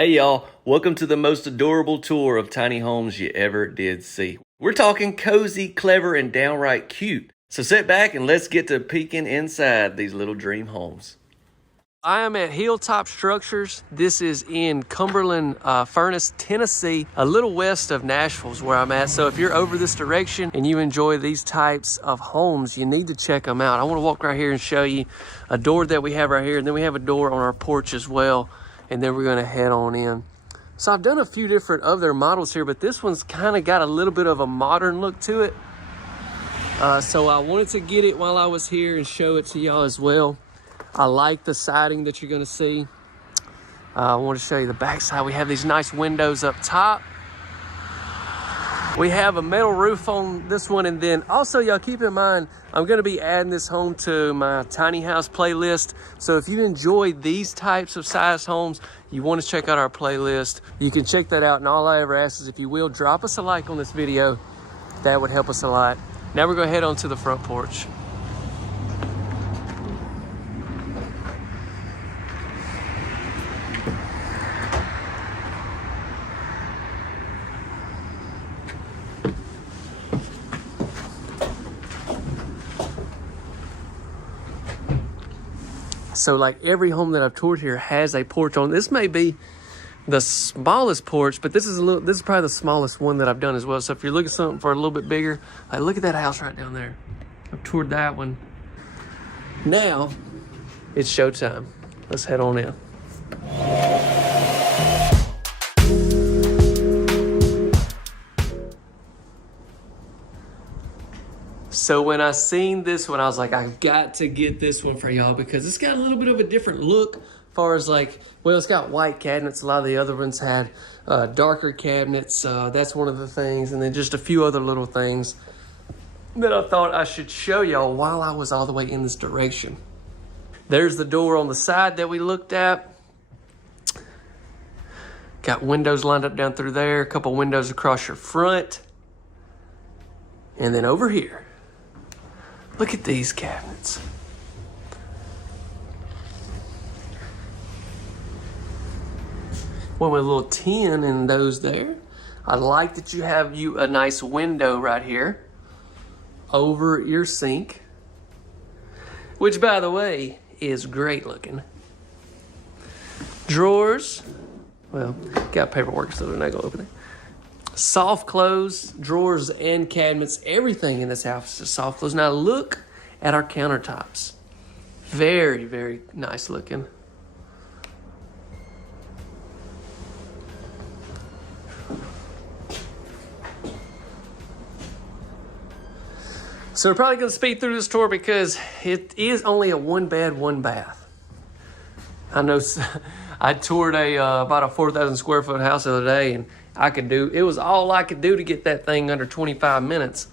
Hey y'all, welcome to the most adorable tour of tiny homes you ever did see. We're talking cozy, clever, and downright cute. So sit back and let's get to peeking inside these little dream homes. I am at Hilltop Structures. This is in Cumberland, Furnace, Tennessee, a little west of Nashville is where I'm at. So if you're over this direction and you enjoy these types of homes, you need to check them out. I want to walk right here and show you a door that we have right here, and then we have a door on our porch as well. And then we're gonna head on in. So I've done a few different of their models here, but this one's kind of got a little bit of a modern look to it. So I wanted to get it while I was here and show it to y'all as well. I like the siding that you're gonna see. I want to show you the back side. We have these nice windows up top. We have a metal roof on this one, and then also y'all keep in mind, I'm gonna be adding this home to my tiny house playlist. So if you enjoy these types of size homes, you wanna check out our playlist, you can check that out. And all I ever ask is if you will, drop us a like on this video. That would help us a lot. Now we're gonna head on to the front porch. So like every home that I've toured here has a porch on. This may be the smallest porch, but this is probably the smallest one that I've done as well. So if you're looking for something for a little bit bigger, like look at that house right down there. I've toured that one. Now it's showtime. Let's head on in. So when I seen this one, I was like, I've got to get this one for y'all because it's got a little bit of a different look as far as like, well, it's got white cabinets. A lot of the other ones had darker cabinets. That's one of the things. And then just a few other little things that I thought I should show y'all while I was all the way in this direction. There's the door on the side that we looked at. Got windows lined up down through there, a couple windows across your front. And then over here, look at these cabinets. One with a little tin in those there. I like that you have a nice window right here over your sink, which by the way, is great looking. Drawers, well, got paperwork so they're not gonna open it. Soft close, drawers and cabinets, everything in this house is soft close. Now look at our countertops. Very, very nice looking. So we're probably gonna speed through this tour because it is only a 1 bed, 1 bath. I know I toured about a 4,000 square foot house the other day, and it was all I could do to get that thing under 25 minutes.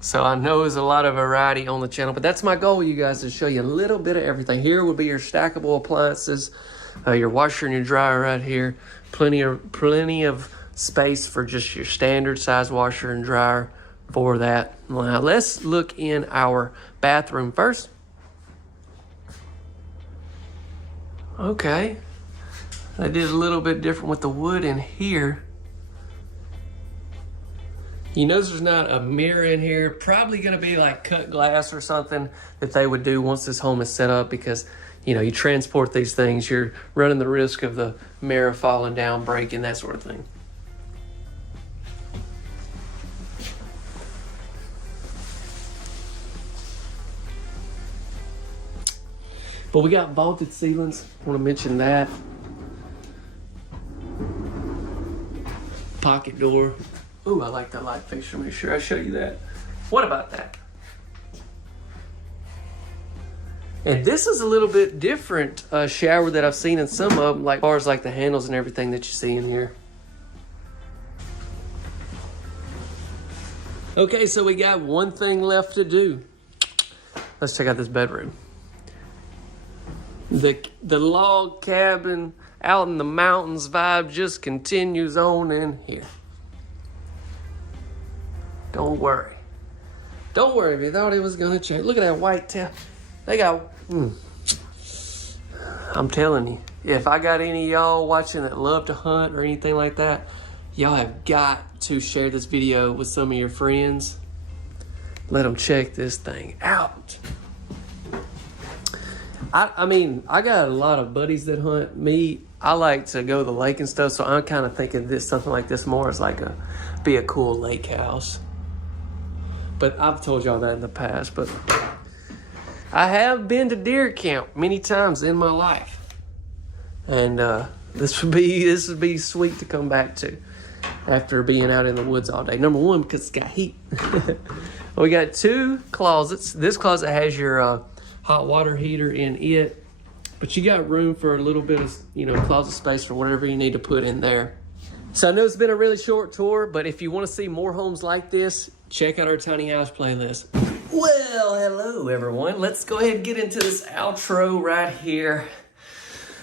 So I know there's a lot of variety on the channel, but that's my goal, you guys, to show you a little bit of everything. Here would be your stackable appliances, your washer and your dryer right here. Plenty of space for just your standard size washer and dryer for that. Now let's look in our bathroom first. Okay. I did a little bit different with the wood in here. You notice there's not a mirror in here. Probably gonna be like cut glass or something that they would do once this home is set up because, you know, you transport these things, you're running the risk of the mirror falling down, breaking, that sort of thing. But we got vaulted ceilings. I want to mention that. Pocket door. Ooh, I like that light fixture. Make sure I show you that. What about that? And this is a little bit different shower that I've seen in some of them, like as far as like the handles and everything that you see in here. Okay, so we got one thing left to do. Let's check out this bedroom. The log cabin out in the mountains vibe just continues on in here. Don't worry. Don't worry if you thought it was gonna change. Look at that white tap. They got, I'm telling you, if I got any of y'all watching that love to hunt or anything like that, y'all have got to share this video with some of your friends. Let them check this thing out. I mean, I got a lot of buddies that hunt. Me, I like to go to the lake and stuff, so I'm kind of thinking something like this more as like be a cool lake house. But I've told y'all that in the past, but I have been to deer camp many times in my life. And this would be sweet to come back to after being out in the woods all day. Number one, because it's got heat. We got 2 closets. This closet has your hot water heater in it, but you got room for a little bit of, closet space for whatever you need to put in there. So I know it's been a really short tour, but if you want to see more homes like this, check out our tiny house playlist. Well, hello everyone. Let's go ahead and get into this outro right here.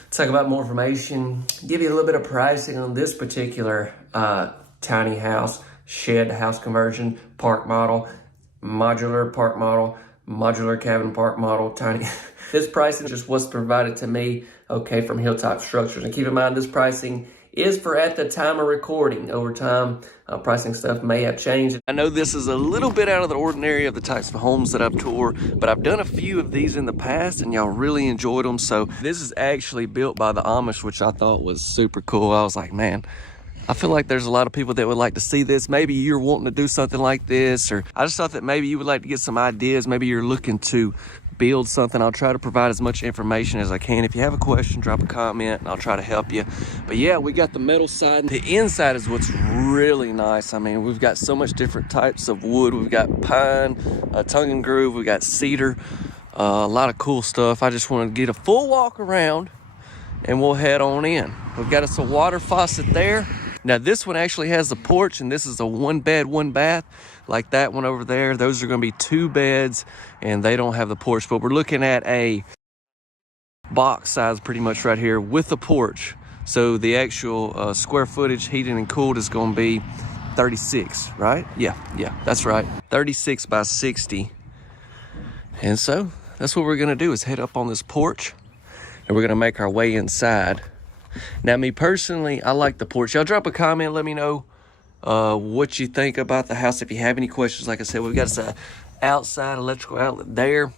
Talk about more information, give you a little bit of pricing on this particular tiny house, shed house conversion, park model, modular park model, modular cabin park model, tiny. This pricing just was provided to me, okay, from Hilltop Structures. And keep in mind, this pricing is for at the time of recording. Over time, pricing stuff may have changed. I know this is a little bit out of the ordinary of the types of homes that I've toured, but I've done a few of these in the past and y'all really enjoyed them. So this is actually built by the Amish, which I thought was super cool. I was like, man, I feel like there's a lot of people that would like to see this. Maybe you're wanting to do something like this, or I just thought that maybe you would like to get some ideas. Maybe you're looking to build something. I'll try to provide as much information as I can. If you have a question, drop a comment and I'll try to help you. But yeah, we got the metal side. The inside is what's really nice. I mean, we've got so much different types of wood. We've got pine, tongue and groove. We've got cedar, a lot of cool stuff. I just want to get a full walk around and we'll head on in. We've got us a water faucet there. Now this one actually has a porch, and this is a 1 bed, 1 bath, like that one over there. Those are gonna be 2 beds and they don't have the porch, but we're looking at a box size pretty much right here with the porch. So the actual square footage heated and cooled is gonna be 36, right? Yeah, that's right. 36 by 60. And so that's what we're gonna do, is head up on this porch and we're gonna make our way inside. Now, me personally, I like the porch. Y'all drop a comment, let me know what you think about the house. If you have any questions, like I said, we've got an outside electrical outlet there.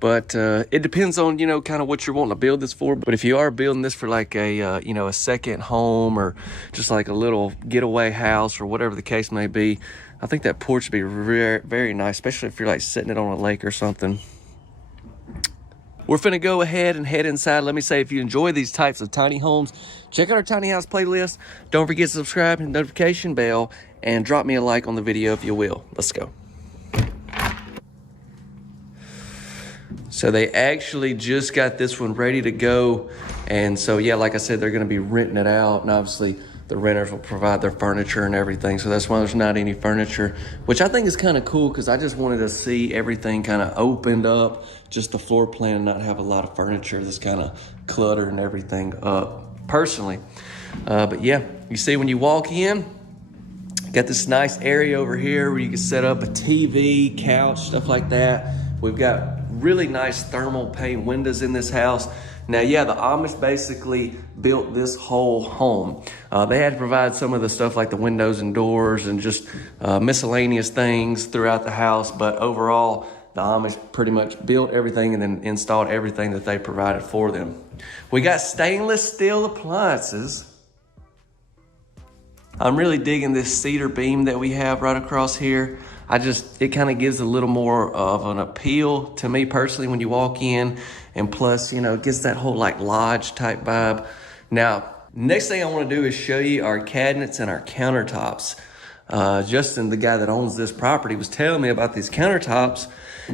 But it depends on, kind of what you're wanting to build this for. But if you are building this for like a, a second home or just like a little getaway house or whatever the case may be, I think that porch would be very, very nice, especially if you're like sitting it on a lake or something. We're finna go ahead and head inside. Let me say, if you enjoy these types of tiny homes, check out our tiny house playlist. Don't forget to subscribe and notification bell, and drop me a like on the video if you will. Let's go. So they actually just got this one ready to go. And so, yeah, like I said, they're gonna be renting it out, and obviously the renters will provide their furniture and everything. So that's why there's not any furniture, which I think is kind of cool, because I just wanted to see everything kind of opened up, just the floor plan, and not have a lot of furniture that's kind of cluttered and everything up personally. But yeah, you see when you walk in, got this nice area over here where you can set up a TV, couch, stuff like that. We've got really nice thermal pane windows in this house. Now, yeah, the Amish basically built this whole home. They had to provide some of the stuff like the windows and doors and just miscellaneous things throughout the house. But overall, the Amish pretty much built everything and then installed everything that they provided for them. We got stainless steel appliances. I'm really digging this cedar beam that we have right across here. It kind of gives a little more of an appeal to me personally when you walk in, and plus, it gets that whole like lodge type vibe. Now, next thing I want to do is show you our cabinets and our countertops. Justin, the guy that owns this property, was telling me about these countertops,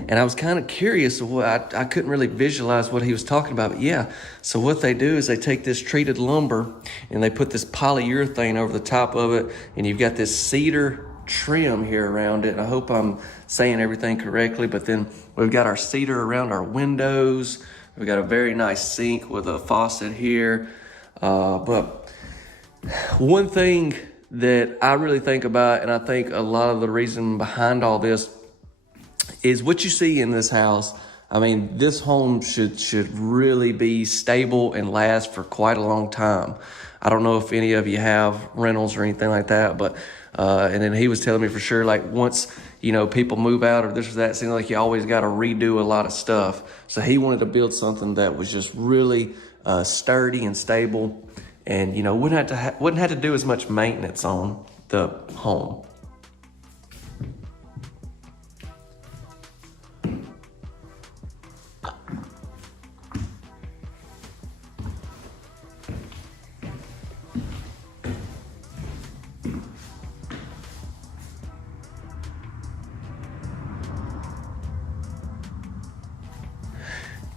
and I was kind of curious. I couldn't really visualize what he was talking about, but yeah. So what they do is they take this treated lumber and they put this polyurethane over the top of it, and you've got this cedar trim here around it. I hope I'm saying everything correctly, but then we've got our cedar around our windows. We've got a very nice sink with a faucet here. But one thing that I really think about, and I think a lot of the reason behind all this, is what you see in this house I mean, this home should really be stable and last for quite a long time. I don't know if any of you have rentals or anything like that, but and then he was telling me for sure, like once people move out or this or that, it seems like you always got to redo a lot of stuff. So he wanted to build something that was just really sturdy and stable, and wouldn't have to do as much maintenance on the home.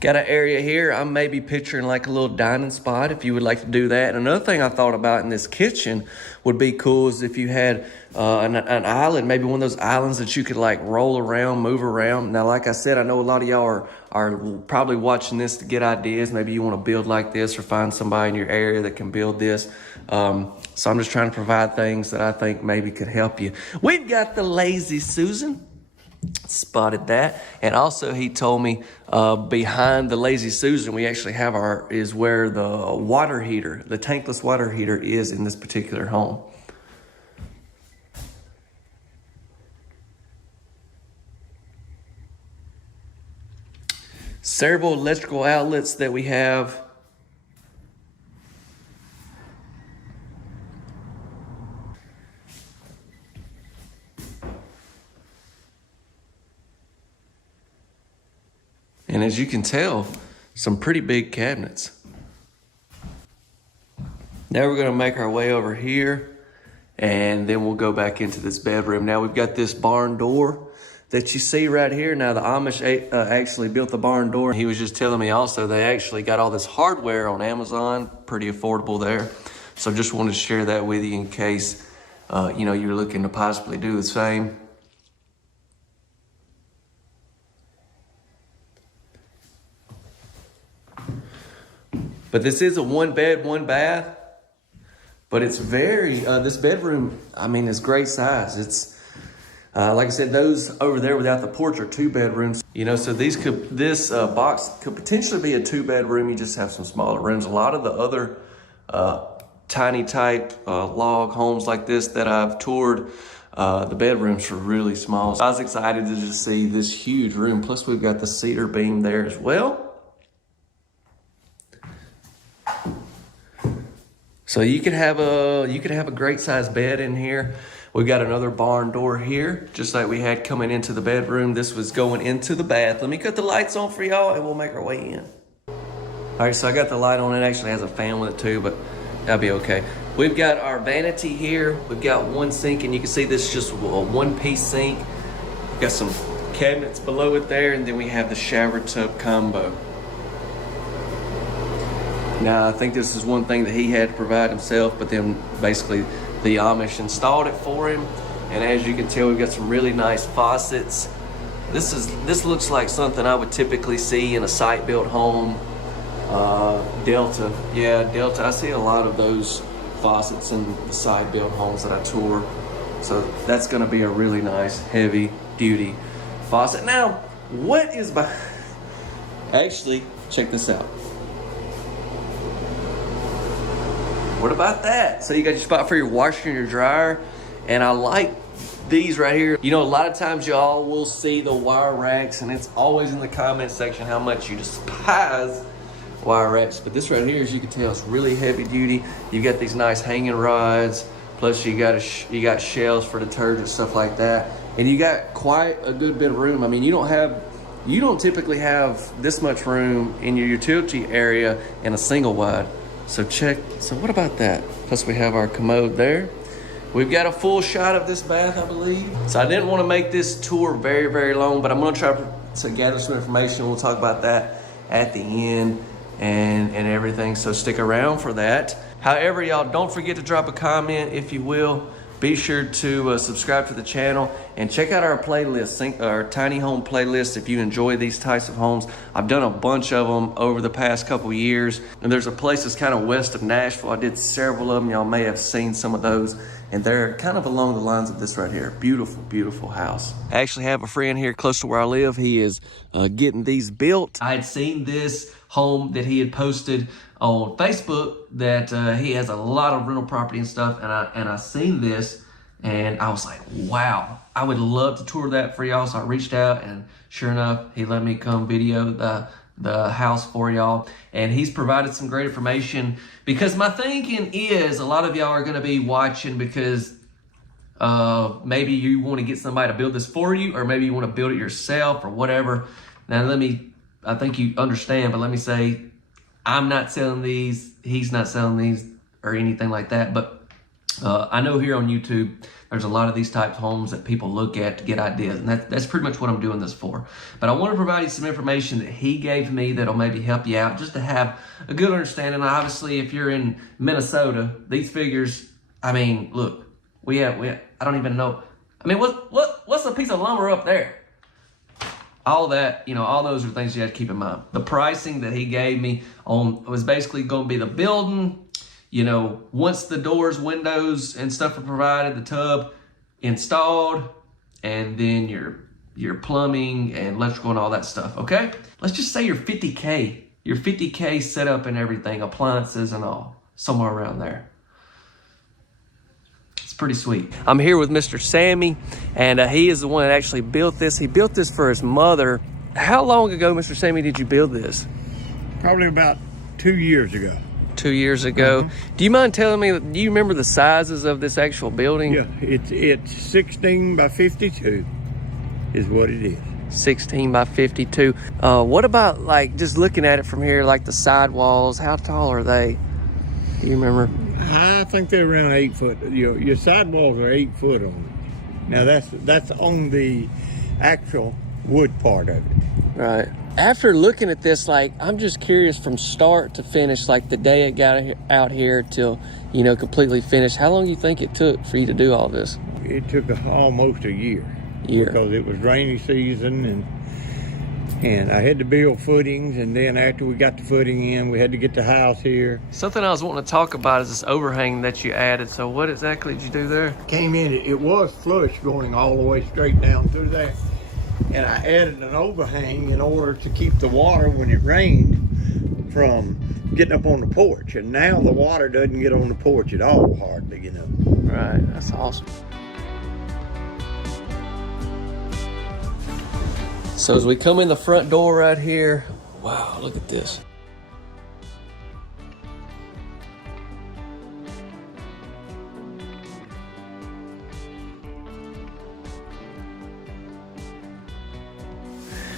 Got an area here. I'm maybe picturing like a little dining spot if you would like to do that. And another thing I thought about in this kitchen would be cool is if you had an island, maybe one of those islands that you could like roll around, move around. Now, like I said, I know a lot of y'all are probably watching this to get ideas. Maybe you want to build like this or find somebody in your area that can build this. So I'm just trying to provide things that I think maybe could help you. We've got the Lazy Susan. Spotted that. And also he told me behind the Lazy Susan we actually have is where the water heater, the tankless water heater is in this particular home. Several electrical outlets that we have. And as you can tell, some pretty big cabinets. Now we're gonna make our way over here, and then we'll go back into this bedroom. Now we've got this barn door that you see right here. Now the Amish actually built the barn door. He was just telling me also they actually got all this hardware on Amazon, pretty affordable there. So just wanted to share that with you in case you're looking to possibly do the same. But this is a 1-bed, 1-bath, but it's very, this bedroom, I mean, is great size. It's, like I said, those over there without the porch are 2 bedrooms. So this box could potentially be a 2-bedroom. You just have some smaller rooms. A lot of the other tiny type log homes like this that I've toured, the bedrooms are really small. So I was excited to just see this huge room. Plus we've got the cedar beam there as well. So you could have a great sized bed in here. We've got another barn door here, just like we had coming into the bedroom. This was going into the bath. Let me cut the lights on for y'all and we'll make our way in. All right, so I got the light on. It actually has a fan with it too, but that'll be okay. We've got our vanity here. We've got one sink, and you can see this is just a 1-piece sink. We've got some cabinets below it there, and then we have the shower tub combo. Now, I think this is one thing that he had to provide himself, but then basically the Amish installed it for him. And as you can tell, we've got some really nice faucets. This looks like something I would typically see in a site-built home. Delta, yeah, Delta. I see a lot of those faucets in the site-built homes that I tour. So that's gonna be a really nice, heavy-duty faucet. Now, what is behind? Actually, check this out. What about that? So you got your spot for your washer and your dryer, and I like these right here. A lot of times y'all will see the wire racks, and it's always in the comment section how much you despise wire racks. But this right here, as you can tell, it's really heavy duty. You've got these nice hanging rods, plus you got shelves for detergent, stuff like that, and you got quite a good bit of room. I mean, you don't typically have this much room in your utility area in a single wide. So what about that? Plus we have our commode there. We've got a full shot of this bath, I believe. So I didn't want to make this tour very, very long, but I'm gonna try to gather some information. We'll talk about that at the end and everything, so stick around for that. However, y'all, don't forget to drop a comment, if you will, Be sure to subscribe to the channel and check out our playlist, our tiny home playlist if you enjoy these types of homes. I've done a bunch of them over the past couple years. And there's a place that's kind of west of Nashville. I did several of them. Y'all may have seen some of those. And they're kind of along the lines of this right here. Beautiful, beautiful house. I actually have a friend here close to where I live. He is getting these built. I had seen this home that he had posted on Facebook that he has a lot of rental property and stuff. And I seen this and I was like, wow, I would love to tour that for y'all. So I reached out and sure enough, he let me come video the house for y'all, and he's provided some great information because my thinking is a lot of y'all are going to be watching because maybe you want to get somebody to build this for you, or maybe you want to build it yourself or whatever. Now I think you understand, but let me say, I'm not selling these, he's not selling these or anything like that, but I know here on YouTube, there's a lot of these types of homes that people look at to get ideas, and that's pretty much what I'm doing this for. But I want to provide you some information that he gave me that'll maybe help you out, just to have a good understanding. Obviously, if you're in Minnesota, these figures, I mean, look, I don't even know. I mean, what's a piece of lumber up there? All that, all those are things you have to keep in mind. The pricing that he gave me was basically going to be the building. Once the doors, windows, and stuff are provided, the tub installed, and then your plumbing and electrical and all that stuff, okay? Let's just say you're 50K. Your 50K set up and everything, appliances and all, somewhere around there. It's pretty sweet. I'm here with Mr. Sammy, and he is the one that actually built this. He built this for his mother. How long ago, Mr. Sammy, did you build this? Probably about 2 years ago. 2 years ago. Mm-hmm. Do you mind telling me, do you remember the sizes of this actual building? Yeah, it's 16 by 52 is what it is. 16 by 52. What about like just looking at it from here, like the side walls, how tall are they? Do you remember? I think they're around 8 foot. Your side walls are 8 foot on it. Now that's on the actual wood part of it. Right. After looking at this, like, I'm just curious from start to finish, like the day it got out here till, completely finished. How long do you think it took for you to do all this? It took almost a year. Because it was rainy season and I had to build footings, and then after we got the footing in, we had to get the house here. Something I was wanting to talk about is this overhang that you added. So what exactly did you do there? Came in, it was flush going all the way straight down through there. And I added an overhang in order to keep the water, when it rained, from getting up on the porch. And now the water doesn't get on the porch at all, hardly, Right, that's awesome. So as we come in the front door right here, wow, look at this.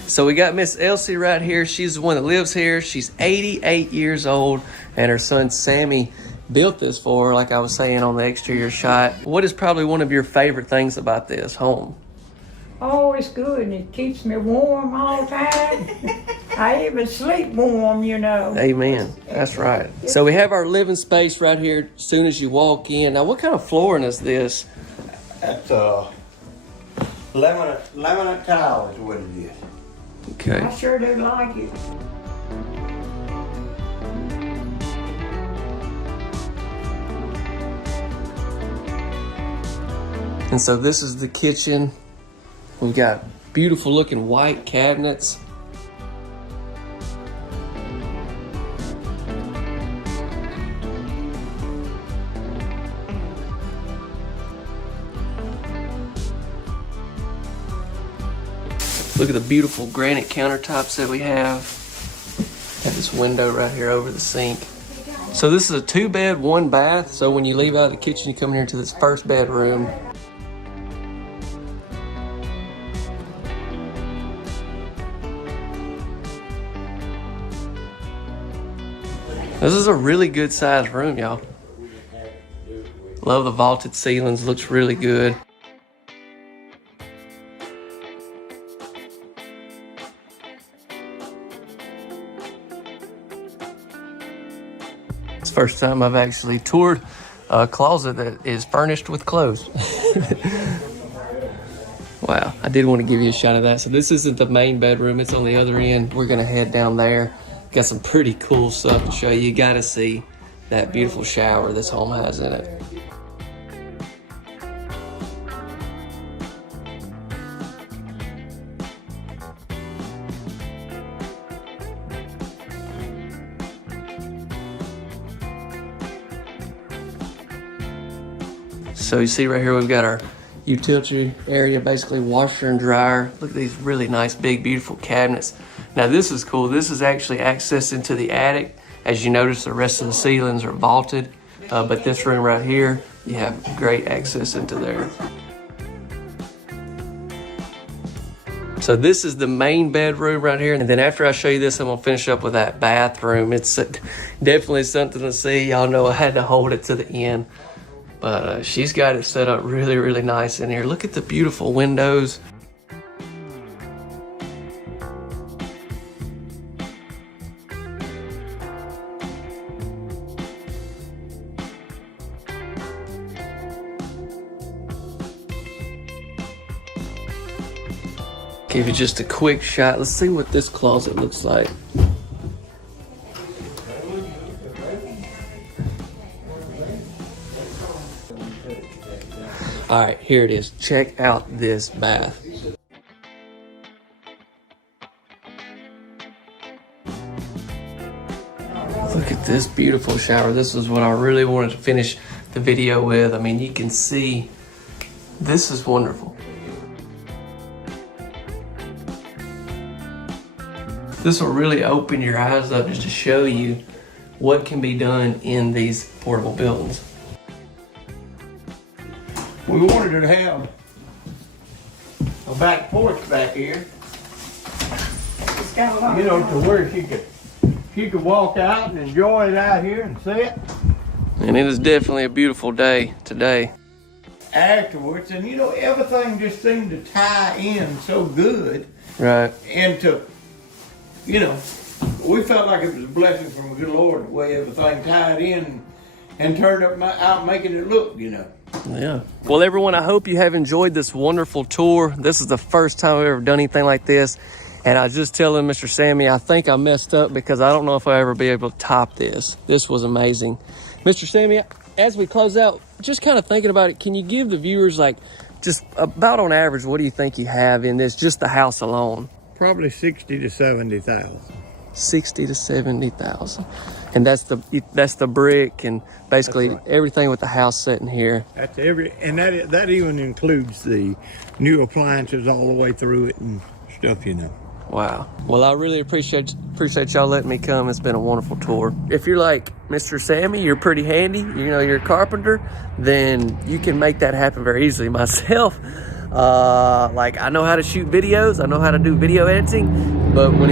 So we got Miss Elsie right here. She's the one that lives here. She's 88 years old, and her son Sammy built this for her, like I was saying on the exterior shot. What is probably one of your favorite things about this home? Oh, it's good, and it keeps me warm all the time. I even sleep warm, Amen. That's right. So we have our living space right here as soon as you walk in. Now, what kind of flooring is this? That's laminate tile is what it is. Okay. I sure do like it. And so this is the kitchen. We've got beautiful looking white cabinets. Look at the beautiful granite countertops that we have. Got this window right here over the sink. So this is a 2-bed, 1-bath. So when you leave out of the kitchen, you come here to this first bedroom. This is a really good sized room, y'all. Love the vaulted ceilings, looks really good. It's the first time I've actually toured closet that is furnished with clothes. Wow, I did want to give you a shot of that. So this isn't the main bedroom, it's on the other end. We're gonna head down there. Got some pretty cool stuff to show you. You gotta see that beautiful shower this home has in it. So you see right here, we've got our utility area, basically washer and dryer. Look at these really nice, big, beautiful cabinets. Now this is cool. This is actually access into the attic. As you notice, the rest of the ceilings are vaulted, but this room right here, you have great access into there. So this is the main bedroom right here. And then after I show you this, I'm gonna finish up with that bathroom. It's definitely something to see. Y'all know I had to hold it to the end. But she's got it set up really, really nice in here. Look at the beautiful windows. Give you just a quick shot. Let's see what this closet looks like. All right, here it is. Check out this bath. Look at this beautiful shower. This is what I really wanted to finish the video with. I mean, you can see this is wonderful. This will really open your eyes up just to show you what can be done in these portable buildings. We wanted to have a back porch back here, It's got a lot you know, of to where she could walk out and enjoy it out here and sit And it is definitely a beautiful day today. afterwards. And you know, everything just seemed to tie in so good. Right. And to, you know, we felt like it was a blessing from the good Lord the way everything tied in and turned out making it look, you know. Yeah. Well, everyone, I hope you have enjoyed this wonderful tour. This is the first time I've ever done anything like this. And I was just telling Mr. Sammy, I think I messed up because I don't know if I'll ever be able to top this. This was amazing. Mr. Sammy, as we close out, just kind of thinking about it, can you give the viewers, like, just about on average, what do you think you have in this, just the house alone? Probably 60 to 70,000. 60 to 70,000. And that's the brick and basically everything with the house sitting here. That's and that even includes the new appliances all the way through it and stuff, you know. Wow. Well, I really appreciate y'all letting me come. It's been a wonderful tour. If you're like Mr. Sammy, you're pretty handy, you know, you're a carpenter, then you can make that happen very easily. Myself, like, I know how to shoot videos, I know how to do video editing, but when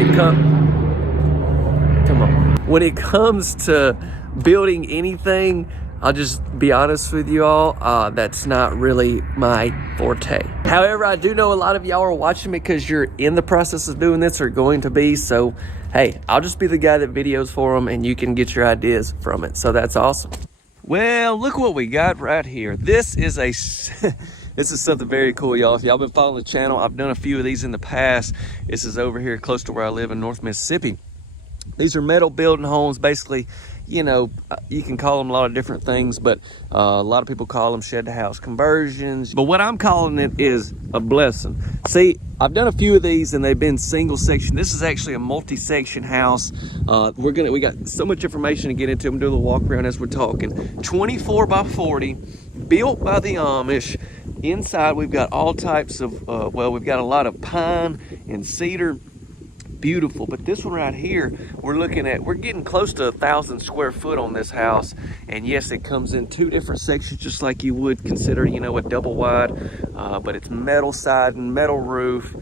it comes to building anything, I'll just be honest with you all, that's not really my forte. However, I do know a lot of y'all are watching because you're in the process of doing this or going to be, so hey, I'll just be the guy that videos for them and you can get your ideas from it. So that's awesome. Well, look what we got right here. This is this is something very cool, y'all. If y'all been following the channel, I've done a few of these in the past. This is over here close to where I live in North Mississippi. These are metal building homes, basically. You know, you can call them a lot of different things, but a lot of people call them shed to house conversions. But what I'm calling it is a blessing. See, I've done a few of these and they've been single section. This is actually a multi-section house. We got so much information to get into. I'm doing a walk around as we're talking. 24 by 40, built by the Amish. Inside, we've got all types of, we've got a lot of pine and cedar. Beautiful. But this one right here, we're getting close to 1,000 square foot on this house. And yes, it comes in two different sections, just like you would consider, you know, a double wide, but it's metal siding, metal roof,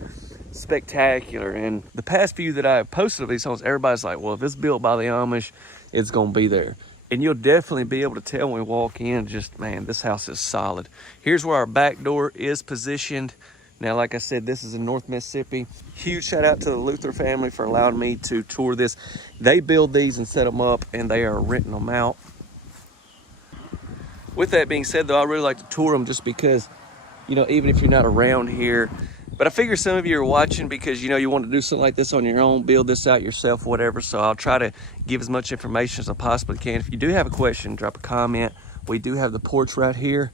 spectacular. And the past few that I've posted of these homes, everybody's like, well, if it's built by the Amish, it's gonna be there. And you'll definitely be able to tell when we walk in, just, man, this house is solid. Here's where our back door is positioned. Now, like I said, this is in North Mississippi. Huge shout out to the Luther family for allowing me to tour this. They build these and set them up, and they are renting them out. with that being said, though, I really like to tour them just because, you know, even if you're not around here, but I figure some of you are watching because, you know, you want to do something like this on your own, build this out yourself, whatever. So I'll try to give as much information as I possibly can. If you do have a question, drop a comment. We do have the porch right here.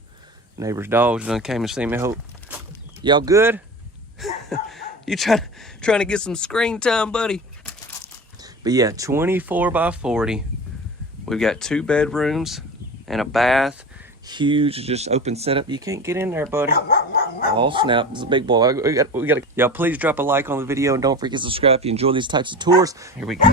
Neighbor's dogs done came and seen me. Hope y'all good? You trying to get some screen time, buddy? But yeah, 24 by 40. We've got 2 bedrooms and a bath. Huge, just open setup. You can't get in there, buddy. Oh snap, it's a big boy. We got. Y'all please drop a like on the video and don't forget to subscribe if you enjoy these types of tours. Here we go.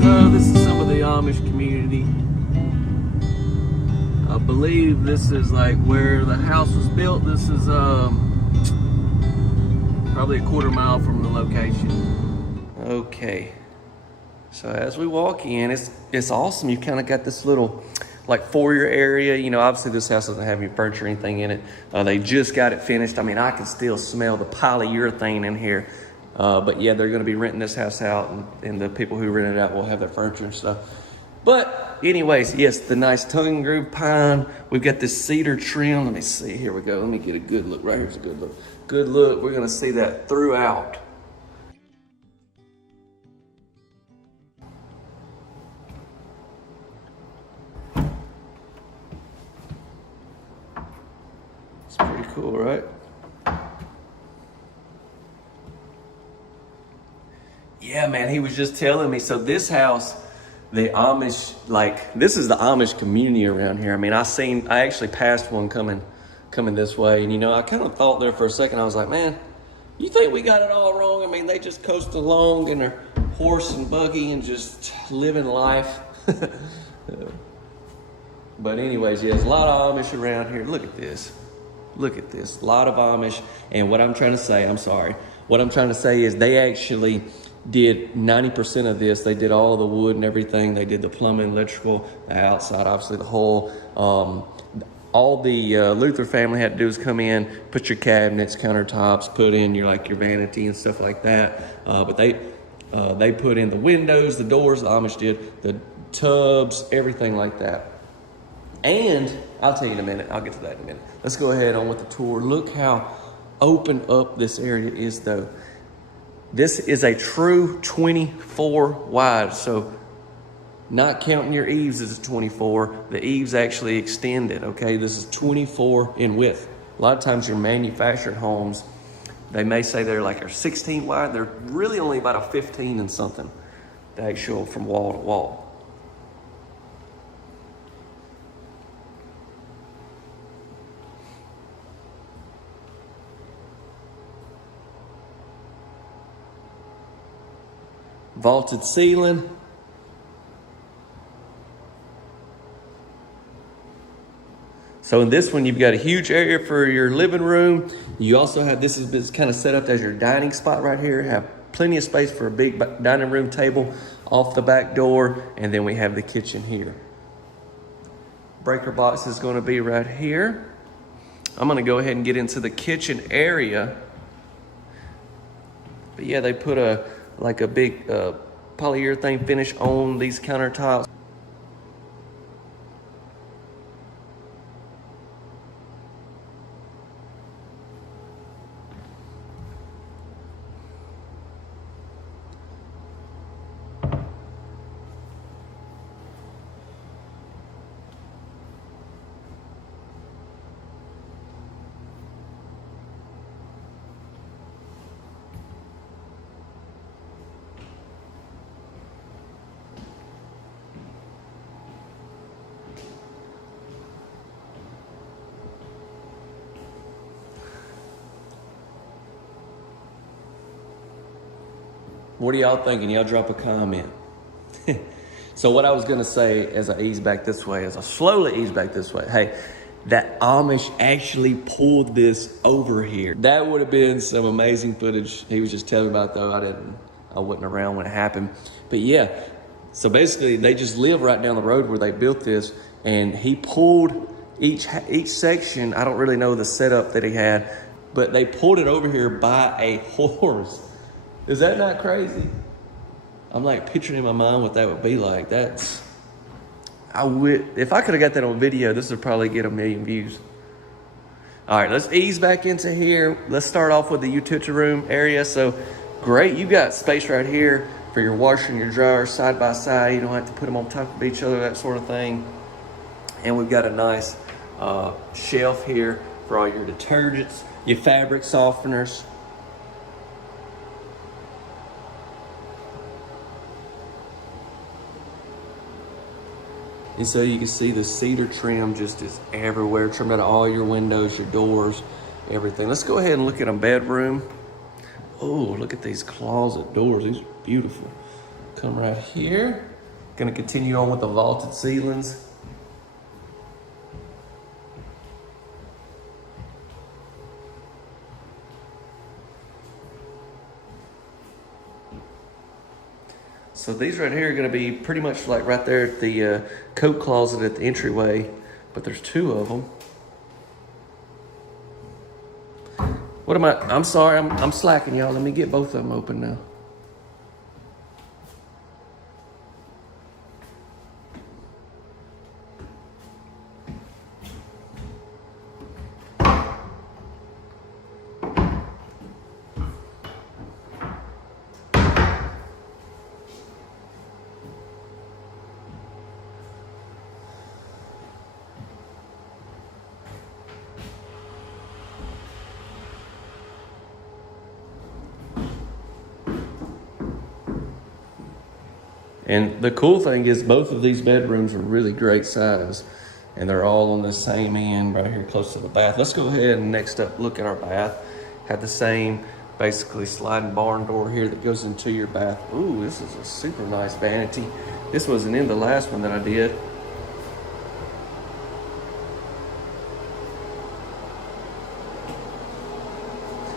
So this is some of the Amish community. I believe this is like where the house was built. This is probably a quarter mile from the location. Okay, so as we walk in, it's awesome. You kind of got this little like foyer area. You know, obviously this house doesn't have any furniture or anything in it. They just got it finished. I mean, I can still smell the polyurethane in here. But yeah, they're gonna be renting this house out, and the people who rent it out will have their furniture and stuff. But anyways, yes, the nice tongue and groove pine. We've got this cedar trim. Let me see, here we go. Let me get a good look. Right here's a good look. Good look, we're gonna see that throughout. It's pretty cool, right? Yeah, man, he was just telling me, so this house, the Amish, like, this is the Amish community around here. I mean, I actually passed one coming this way, and you know, I kind of thought there for a second, I was like, man, you think we got it all wrong? I mean, they just coast along in their horse and buggy and just living life. But anyways, yeah, there's a lot of Amish around here. Look at this. Look at this. A lot of Amish. And what I'm trying to say, what I'm trying to say is they actually did 90% of this. They did all the wood and everything. They did the plumbing, electrical, the outside, obviously the whole. All the Luther family had to do is come in, put your cabinets, countertops, put in your vanity and stuff like that. But they put in the windows, the doors, the Amish did, the tubs, everything like that. And I'll tell you in a minute, I'll get to that in a minute. Let's go ahead on with the tour. Look how open up this area is though. This is a true 24 wide. So not counting your eaves as 24, the eaves actually extended, okay? This is 24 in width. A lot of times your manufactured homes, they may say they're like a 16 wide. They're really only about a 15 and something, the actual from wall to wall. Vaulted ceiling. So in this one, you've got a huge area for your living room. You also have, this is kind of set up as your dining spot right here. Have plenty of space for a big dining room table off the back door. And then we have the kitchen here. Breaker box is going to be right here. I'm going to go ahead and get into the kitchen area. But yeah, they put a big polyurethane finish on these countertops. What are y'all thinking? Y'all drop a comment. So what I was gonna say as I slowly ease back this way, hey, that Amish actually pulled this over here. That would have been some amazing footage. He was just telling me about it though. I wasn't around when it happened. But yeah, so basically they just live right down the road where they built this, and he pulled each section. I don't really know the setup that he had, but they pulled it over here by a horse. Is that not crazy? I'm like picturing in my mind what that would be like. That's, if I could have got that on video, this would probably get 1 million views. All right, let's ease back into here. Let's start off with the utility room area. So great, you got space right here for your washer and your dryer side by side. You don't have to put them on top of each other, that sort of thing. And we've got a nice shelf here for all your detergents, your fabric softeners. And so you can see the cedar trim just is everywhere, trimmed out of all your windows, your doors, everything. Let's go ahead and look at a bedroom. Oh, look at these closet doors. These are beautiful. Come right here. Gonna continue on with the vaulted ceilings. So these right here are gonna be pretty much like right there at the coat closet at the entryway, but there's 2 of them. What am I'm sorry, I'm slacking, y'all. Let me get both of them open now. And the cool thing is both of these bedrooms are really great size, and they're all on the same end right here close to the bath. Let's go ahead and next up look at our bath. Had the same basically sliding barn door here that goes into your bath. Ooh, this is a super nice vanity. This wasn't in the last one that I did.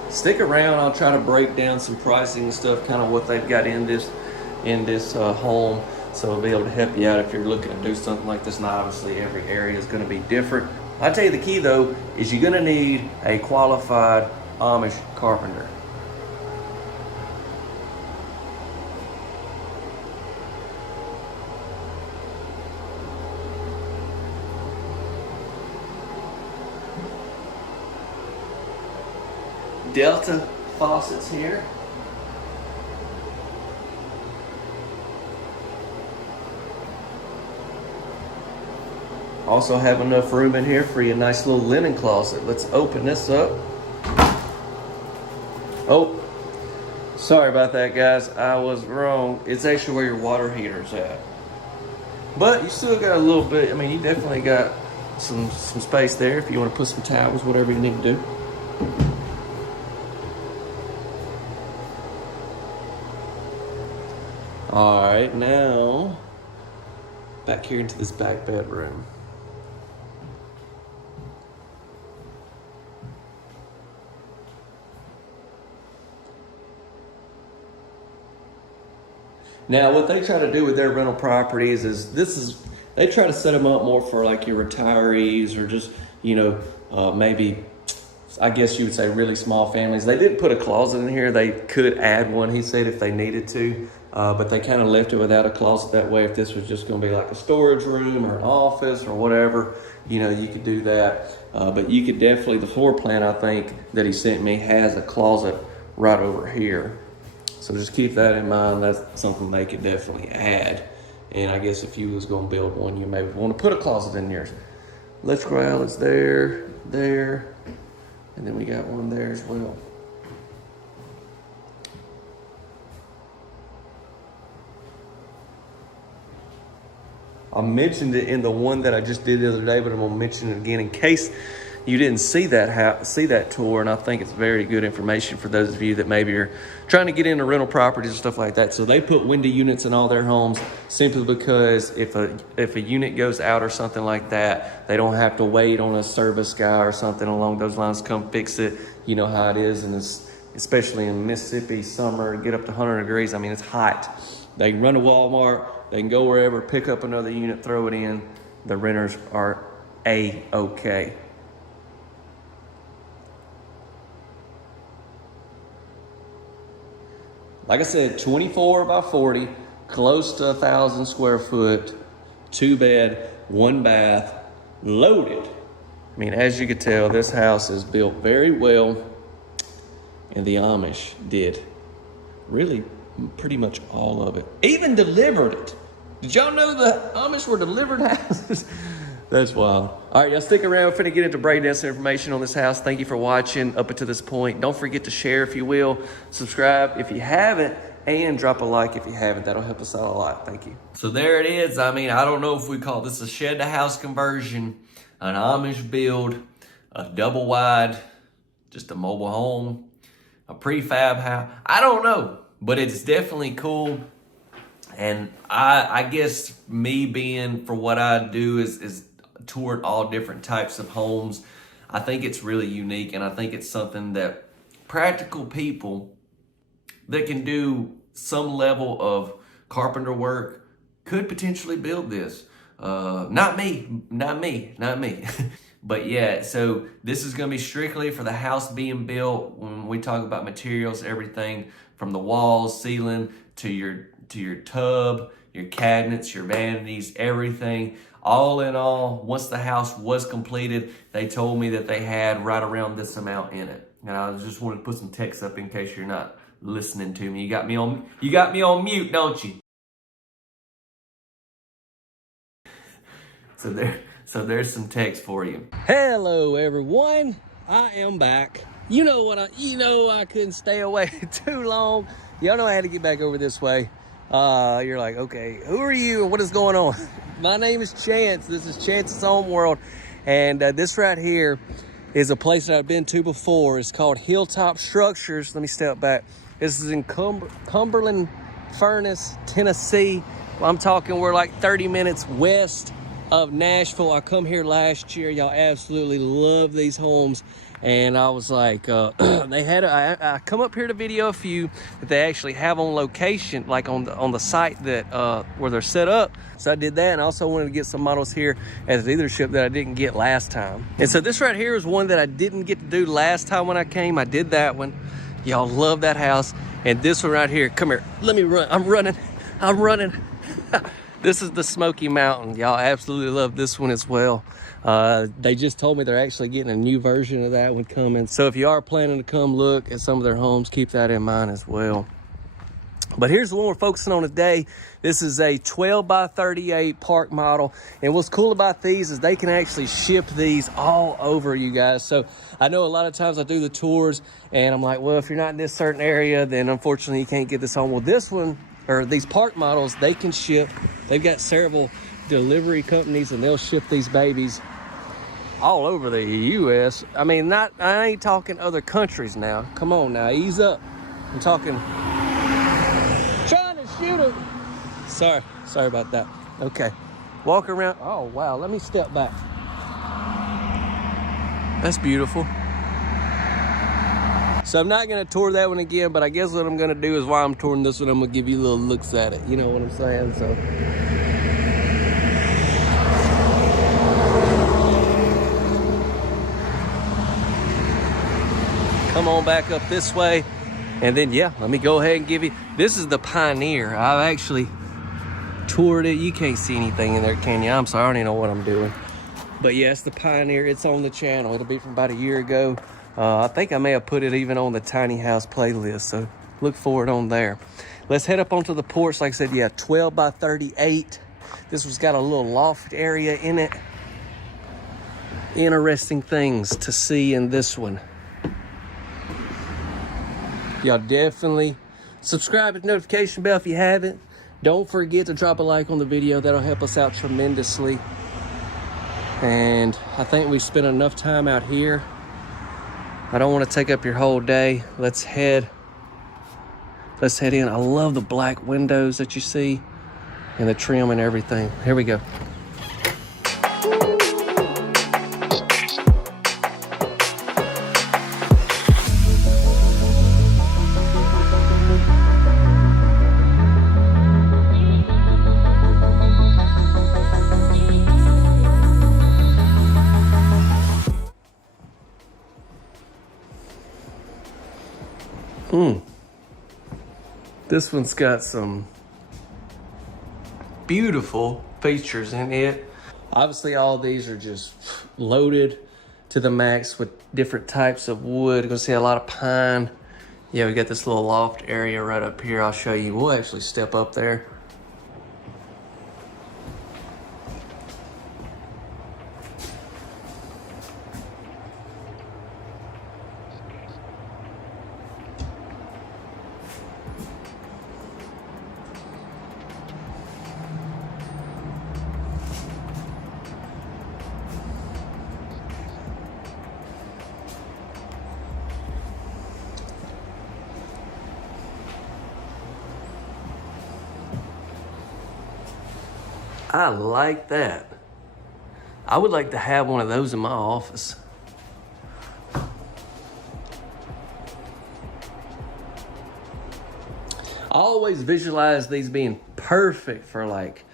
Stick around, I'll try to break down some pricing and stuff, kind of what they've got in this home, so I'll be able to help you out if you're looking to do something like this. Now obviously every area is going to be different. I'll tell you the key though is you're going to need a qualified Amish carpenter. Delta faucets here. Also have enough room in here for your nice little linen closet. Let's open this up. Oh, sorry about that, guys. I was wrong. It's actually where your water heater's at. But you still got a little bit, I mean, you definitely got some space there if you want to put some towels, whatever you need to do. All right, now back here into this back bedroom. Now, what they try to do with their rental properties is they try to set them up more for like your retirees or just, you know, maybe, I guess you would say really small families. They did put a closet in here. They could add one, he said, if they needed to, but they kind of left it without a closet. That way, if this was just going to be like a storage room or an office or whatever, you know, you could do that. But you could definitely, the floor plan, I think, that he sent me has a closet right over here. So just keep that in mind. That's something they could definitely add. And I guess if you was going to build one, you maybe want to put a closet in yours. Electrical outlets there, and then we got one there as well. I mentioned it in the one that I just did the other day, but I'm gonna mention it again in case you didn't see that tour, and I think it's very good information for those of you that maybe are trying to get into rental properties and stuff like that. So they put window units in all their homes simply because if a unit goes out or something like that, they don't have to wait on a service guy or something along those lines to come fix it. You know how it is, and especially in Mississippi summer, get up to 100 degrees. I mean, it's hot. They can run to Walmart, they can go wherever, pick up another unit, throw it in. The renters are A-okay. Like I said, 24 by 40, close to 1,000 square foot, 2 bed, 1 bath, loaded. I mean, as you could tell, this house is built very well, and the Amish did really pretty much all of it. Even delivered it. Did y'all know the Amish were delivered houses? That's wild. All right, y'all stick around. We're finna get into breakdown some information on this house. Thank you for watching up until this point. Don't forget to share if you will. Subscribe if you haven't, and drop a like if you haven't. That'll help us out a lot. Thank you. So there it is. I mean, I don't know if we call this a shed to house conversion, an Amish build, a double wide, just a mobile home, a prefab house. I don't know, but it's definitely cool. And I guess me being for what I do is toured all different types of homes. I think it's really unique, and I think it's something that practical people that can do some level of carpenter work could potentially build this. Not me. But yeah, so this is gonna be strictly for the house being built. When we talk about materials, everything from the walls, ceiling, to your tub, your cabinets, your vanities, everything. All in all, once the house was completed, they told me that they had right around this amount in it. And I just wanted to put some text up in case you're not listening to me. You got me on mute, don't you? So there's some text for you. Hello everyone, I am back. You know I couldn't stay away too long. Y'all know I had to get back over this way. You're like, okay, who are you? What is going on? My name is Chance. This is Chance's Home World. And this right here is a place that I've been to before. It's called Hilltop Structures. Let me step back. This is in Cumberland Furnace, Tennessee. I'm talking we're like 30 minutes west of Nashville. I come here last year. Y'all absolutely love these homes. And I was like, I come up here to video a few that they actually have on location, like on the site that where they're set up. So I did that, and I also wanted to get some models here at the dealership that I didn't get last time. And so this right here is one that I didn't get to do last time when I came. I did that one. Y'all love that house. And this one right here, come here, let me run. I'm running. This is the Smoky Mountain. Y'all absolutely love this one as well. They just told me they're actually getting a new version of that one coming. So if you are planning to come look at some of their homes, keep that in mind as well. But here's the one we're focusing on today. This is a 12 by 38 park model. And what's cool about these is they can actually ship these all over, you guys. So I know a lot of times I do the tours and I'm like, well, if you're not in this certain area, then unfortunately you can't get this home. Well, this one, or these park models, they can ship. They've got several delivery companies and they'll ship these babies all over the U.S. I mean, I ain't talking other countries now. Come on now, ease up. I'm talking trying to shoot them. Sorry about that. Okay, walk around. Oh wow, let me step back. That's beautiful. So I'm not gonna tour that one again, but I guess what I'm gonna do is while I'm touring this one, I'm gonna give you little looks at it. You know what I'm saying? So. Come on back up this way. And then, yeah, let me go ahead and give you, this is the Pioneer. I've actually toured it. You can't see anything in there, can you? I'm sorry, I don't even know what I'm doing. But yeah, it's the Pioneer. It's on the channel. It'll be from about a year ago. I think I may have put it even on the tiny house playlist, so look for it on there. Let's head up onto the porch. Like I said, yeah, 12 by 38. This one's got a little loft area in it. Interesting things to see in this one. Y'all definitely subscribe to the notification bell if you haven't. Don't forget to drop a like on the video. That'll help us out tremendously. And I think we spent enough time out here. I don't want to take up your whole day. Let's head in. I love the black windows that you see and the trim and everything. Here we go. This one's got some beautiful features in it. Obviously all these are just loaded to the max with different types of wood. You're gonna see a lot of pine. Yeah, we got this little loft area right up here. I'll show you. We'll actually step up there. I like that. I would like to have one of those in my office. I always visualize these being perfect for like,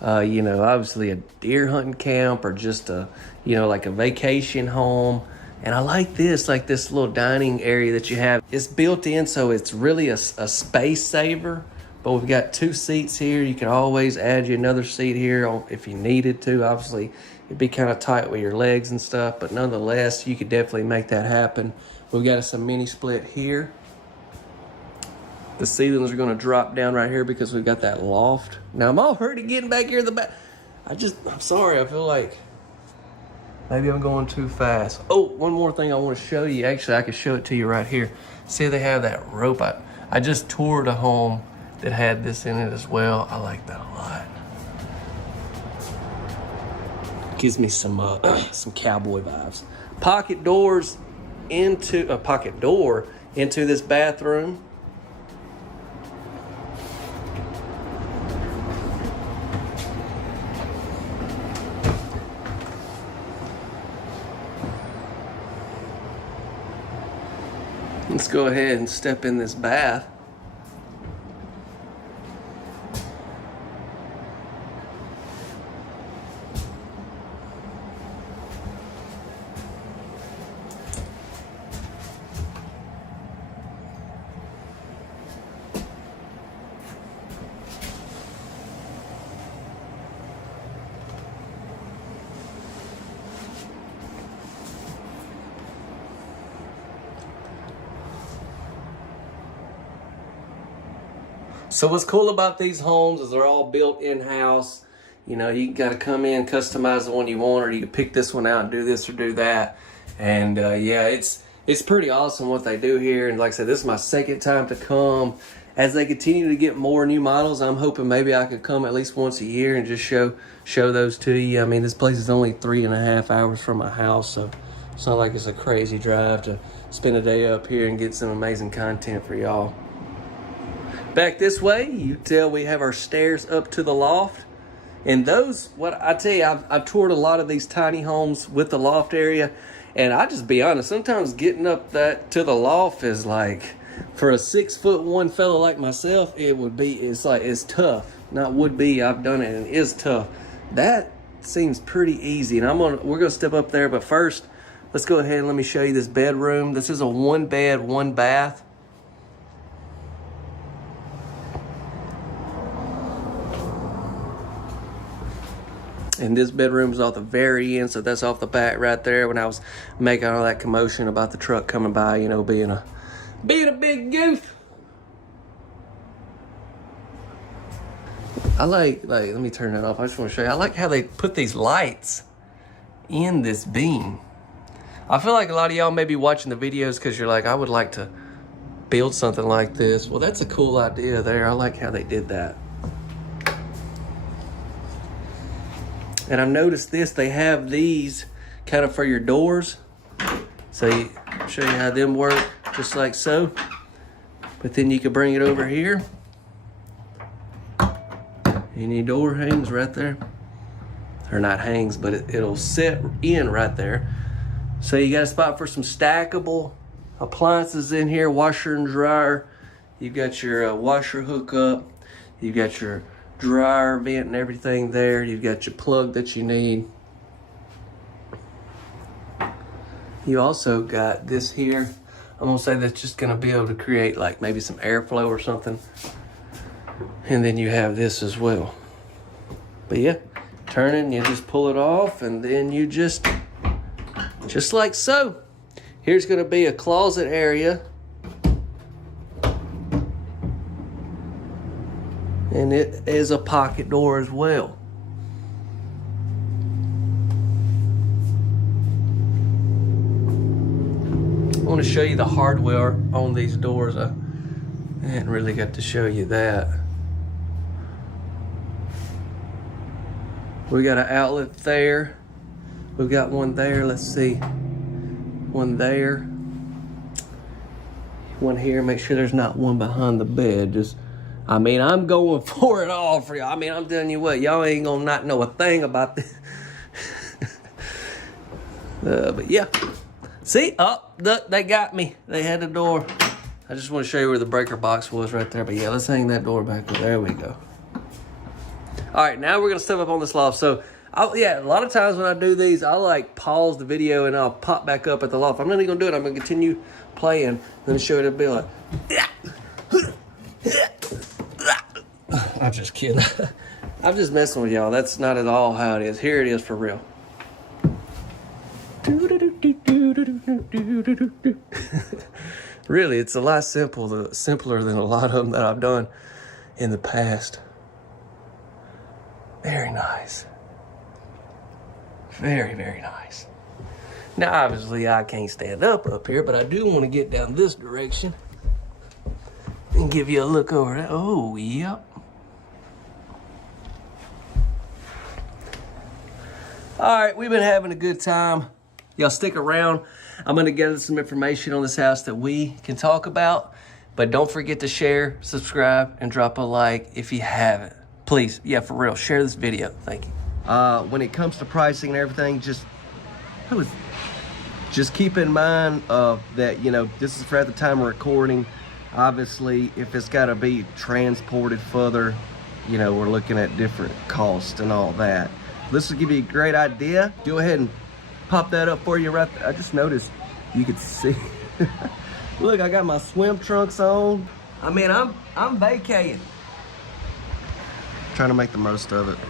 you know, obviously a deer hunting camp or just a, you know, like a vacation home. And I like this little dining area that you have. It's built in, so it's really a space saver. But we've got 2 seats here. You can always add you another seat here if you needed to. Obviously, it'd be kind of tight with your legs and stuff, but nonetheless, you could definitely make that happen. We've got some mini split here. The ceilings are going to drop down right here because we've got that loft. Now, I'm already getting back here in the back. I'm sorry. I feel like maybe I'm going too fast. Oh, one more thing I want to show you. Actually, I can show it to you right here. See, they have that rope. I just toured a home that had this in it as well. I like that a lot. Gives me some cowboy vibes. Pocket door into this bathroom. Let's go ahead and step in this bath. So what's cool about these homes is they're all built in-house. You know, you got to come in, customize the one you want, or you can pick this one out and do this or do that. And yeah, it's pretty awesome what they do here. And like I said, this is my second time to come. As they continue to get more new models, I'm hoping maybe I could come at least once a year and just show those to you. I mean, this place is only 3.5 hours from my house, so it's not like it's a crazy drive to spend a day up here and get some amazing content for y'all. Back this way, you tell we have our stairs up to the loft. And those, what I tell you, I've toured a lot of these tiny homes with the loft area. And I just be honest, sometimes getting up that to the loft is like, for a 6'1" fella like myself, it's tough. Not would be, I've done it and it is tough. That seems pretty easy. And we're gonna step up there, but first, let's go ahead and let me show you this bedroom. This is a 1 bed, 1 bath. And this bedroom is off the very end, so that's off the back right there when I was making all that commotion about the truck coming by, you know, being a big goof. I like, let me turn that off. I just want to show you. I like how they put these lights in this beam. I feel like a lot of y'all may be watching the videos because you're like, I would like to build something like this. Well, that's a cool idea there. I like how they did that. And I've noticed this, they have these kind of for your doors. So I'll show you how them work, just like so. But then you can bring it over here. And your door hangs right there. Or not hangs, but it'll sit in right there. So you got a spot for some stackable appliances in here, washer and dryer. You've got your washer hookup. You've got your dryer vent and everything there. You've got your plug that you need. You also got this here. I'm gonna say that's just gonna be able to create like maybe some airflow or something. And then you have this as well. But yeah, turning, you just pull it off, and then you just like so. Here's gonna be a closet area. And it is a pocket door as well. I want to show you the hardware on these doors. I hadn't really got to show you that. We got an outlet there. We've got one there. Let's see. One there. One here. Make sure there's not one behind the bed. I mean, I'm going for it all for y'all. I mean, I'm telling you what, y'all ain't gonna not know a thing about this. But yeah. See? Oh, look, they got me. They had the door. I just want to show you where the breaker box was right there. But yeah, let's hang that door back there. There we go. All right, now we're gonna step up on this loft. So, yeah, a lot of times when I do these, I'll like pause the video and I'll pop back up at the loft. I'm not even gonna do it. I'm gonna continue playing. Then show it. It'll be like, I'm just kidding. I'm just messing with y'all. That's not at all how it is. Here it is for real. Really, it's a lot simpler than a lot of them that I've done in the past. Very nice. Very, very nice. Now, obviously, I can't stand up here, but I do want to get down this direction and give you a look over there. Oh, yep. All right, we've been having a good time. Y'all stick around. I'm going to gather some information on this house that we can talk about. But don't forget to share, subscribe, and drop a like if you haven't. Please, yeah, for real, share this video. Thank you. When it comes to pricing and everything, just keep in mind that, you know, this is for at the time of recording. Obviously, if it's got to be transported further, you know, we're looking at different costs and all that. This will give you a great idea. Go ahead and pop that up for you right there. I just noticed you could see. Look, I got my swim trunks on. I mean, I'm vacating. Trying to make the most of it.